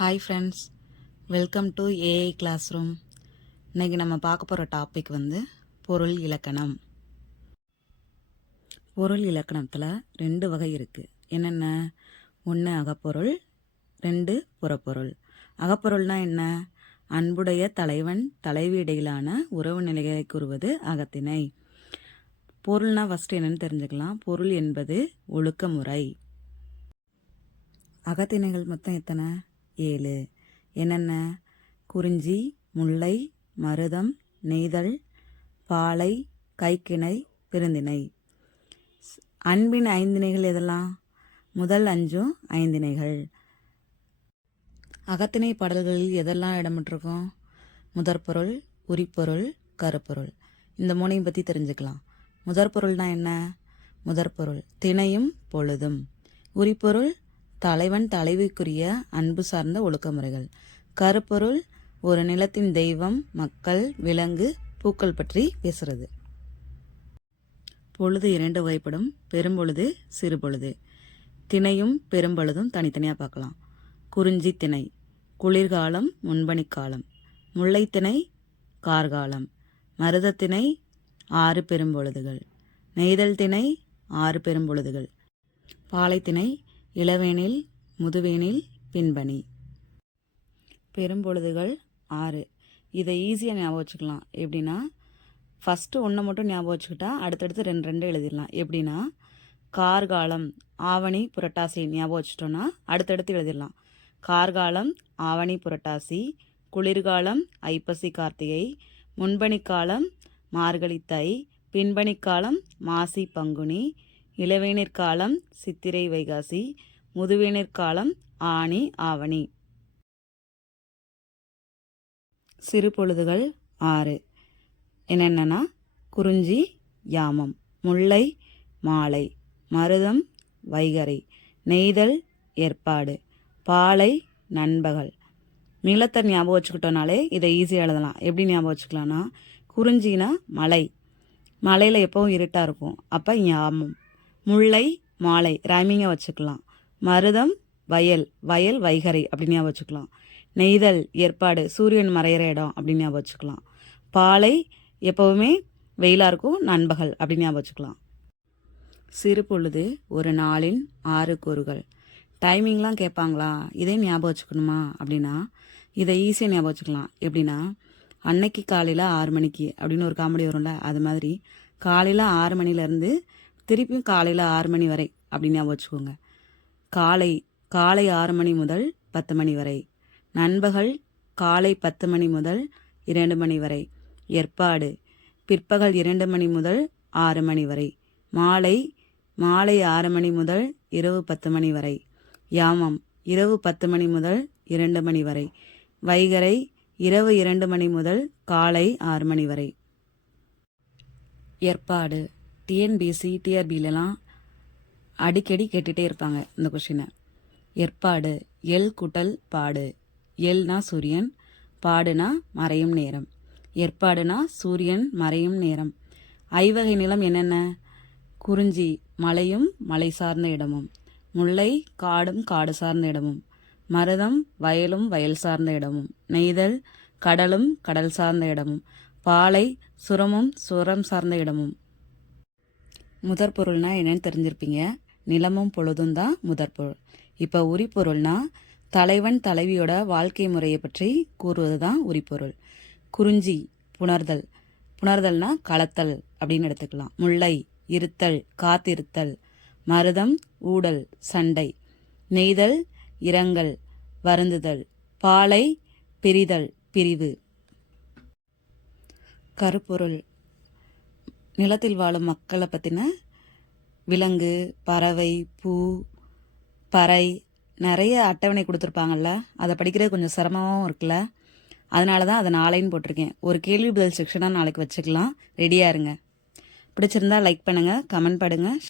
Hi friends, welcome to AI classroom. இன்றைக்கி நம்ம பார்க்க போகிற டாபிக் பொருள் இலக்கணம். பொருள் இலக்கணத்தில் 2 வகை இருக்குது. என்னென்ன? 1 அகப்பொருள், 2 புறப்பொருள். அகப்பொருள்னால் என்ன? அன்புடைய தலைவன் தலைவி இடையிலான உறவு நிலைகளை கூறுவது அகத்திணை. பொருள்னா ஃபஸ்ட்டு என்னென்னு தெரிஞ்சுக்கலாம். பொருள் என்பது ஒழுக்கமுறை. அகத்திணைகள் மொத்தம் எத்தனை? 7. என்னென்ன? குறிஞ்சி, முல்லை, மருதம், நெய்தல், பாலை, கைக்கிணை, பெருந்திணை. அன்பின் 5 திணைகள் எதெல்லாம்? முதல் 5 ஐந்திணைகள். அகத்திணை பாடல்களில் எதெல்லாம் இடம்பெற்றிருக்கும்? முதற்பொருள், உரிப்பொருள், கருப்பொருள். இந்த 3ஐயும் பற்றி தெரிஞ்சுக்கலாம். முதற்பொருள்னா என்ன? முதற்பொருள் திணையும் பொழுதும். உரிப்பொருள் தலைவன் தலைவிக்குரிய அன்பு சார்ந்த ஒழுக்கமுறைகள். கருப்பொருள் ஒரு நிலத்தின் தெய்வம், மக்கள், விலங்கு, பூக்கள் பற்றி பேசுறது. பொழுது 2 வகைப்படும். பெரும்பொழுது, சிறுபொழுது. திணையும் பெரும்பொழுதும் தனித்தனியாக பார்க்கலாம். குறிஞ்சி திணை குளிர்காலம், முன்பனிக்காலம். முல்லை திணை கார்காலம். மருதத்திணை 6 பெரும்பொழுதுகள். நெய்தல் திணை 6 பெரும்பொழுதுகள். பாலைத்திணை இளவேனில், முதுவேனில், பின்பனி. பெரும்பொழுதுகள் 6. இதை ஈஸியாக ஞாபகம் வச்சுக்கலாம். எப்படின்னா, ஃபஸ்ட்டு 1 மட்டும் ஞாபகம் வச்சுக்கிட்டா அடுத்தடுத்து 2 எழுதிடலாம். எப்படின்னா, கார்காலம் ஆவணி புரட்டாசி ஞாபகம் வச்சுட்டோன்னா அடுத்தடுத்து எழுதிடலாம். கார்காலம் ஆவணி புரட்டாசி, குளிர்காலம் ஐப்பசி கார்த்திகை, முன்பனிக்காலம் மார்கழி தை, பின்பனிக்காலம் மாசி பங்குனி, இளவேனிற்காலம் சித்திரை வைகாசி, முதுவேனிற்காலம் ஆனி ஆவணி. சிறு பொழுதுகள் 6. என்னென்னா, குறிஞ்சி யாமம், முல்லை மாலை, மருதம் வைகறை, நெய்தல் ஏற்பாடு, பாலை நண்பகல். நிலத்தை ஞாபகம் வச்சுக்கிட்டோனாலே இதை ஈஸியாக எழுதலாம். எப்படி ஞாபகம் வச்சுக்கலாம்னா, குறிஞ்சினா மலை, மலையில் எப்பவும் இருட்டாக இருக்கும், அப்போ யாமம். முல்லை மாலை ரைமிங்காக வச்சுக்கலாம். மருதம் வயல், வயல் வைகறை அப்படின்னு ஞாபகம் வச்சுக்கலாம். நெய்தல் ஏற்பாடு சூரியன் மறையிற இடம் அப்படின்னு ஞாபகம் வச்சுக்கலாம். பாலை எப்போவுமே வெயிலாக இருக்கும், நண்பகல் அப்படின்னு ஞாபகம் வச்சுக்கலாம். சிறு பொழுது ஒரு நாளின் 6 கூறுகள். டைமிங்லாம் கேட்பாங்களா? இதே ஞாபகம் வச்சுக்கணுமா அப்படின்னா இதை ஈஸியாக ஞாபகம் வச்சுக்கலாம். எப்படின்னா, அன்னைக்கு காலையில் 6 மணிக்கு அப்படின்னு ஒரு காமெடி வரும்ல, அது மாதிரி காலையில் 6 மணிலேருந்து திருப்பியும் காலையில் 6 மணி வரை அப்படின்னு ஞாபகம் வச்சுக்கோங்க. காலை 6 மணி முதல் 10 மணி வரை. நண்பகல் காலை 10 மணி முதல் 2 மணி வரை. ஏற்பாடு பிற்பகல் 2 மணி முதல் 6 மணி வரை. மாலை 6 மணி முதல் இரவு 10 மணி வரை. யாமம் இரவு 10 மணி முதல் 2 மணி வரை. வைகறை இரவு 2 மணி முதல் காலை 6 மணி வரை. ஏற்பாடு டிஎன்பிஎஸ்சி டிஆர்பிலலாம் அடிக்கடி கேட்டுகிட்டே இருப்பாங்க இந்த கொஷினை. ஏற்பாடு எல் கூட்டல் பாடு. எல்னா சூரியன், பாடுனா மறையும் நேரம். ஏற்பாடுனா சூரியன் மறையும் நேரம். ஐவகை நிலம் என்னென்ன? குறிஞ்சி மலையும் மலை சார்ந்த இடமும், முல்லை காடும் காடு சார்ந்த இடமும், மருதம் வயலும் வயல் சார்ந்த இடமும், நெய்தல் கடலும் கடல் சார்ந்த இடமும், பாலை சுரமும் சுரம் சார்ந்த இடமும். முதற்பொருள்னா என்னன்னு தெரிஞ்சிருப்பீங்க. நிலமும் பொழுதும் தான் முதற்பொருள். இப்போ உரிப்பொருள்னா தலைவன் தலைவியோட வாழ்க்கை முறையை பற்றி கூறுவது தான் உரிப்பொருள். குறிஞ்சி புணர்தல், புணர்தல்னா கலத்தல் அப்படின்னு எடுத்துக்கலாம். முல்லை இருத்தல், காத்திருத்தல். மருதம் ஊடல், சண்டை. நெய்தல் இரங்கல், வருந்துதல். பாலை பிரிதல், பிரிவு. கருப்பொருள் நிலத்தில் வாழும் மக்களை பற்றின விலங்கு, பறவை, பூ, பறை, நிறைய அட்டவணை கொடுத்துருப்பாங்கல்ல, அதை படிக்கிறது கொஞ்சம் சிரமமாகவும் இருக்குல்ல. அதனால தான் அதை நாளைன்னு போட்டிருக்கேன். ஒரு கேள்வி பதில் செக்ஷனாக நாளைக்கு வச்சுக்கலாம். ரெடியாக இருங்க. பிடிச்சிருந்தா லைக் பண்ணுங்கள், கமெண்ட் பண்ணுங்கள்.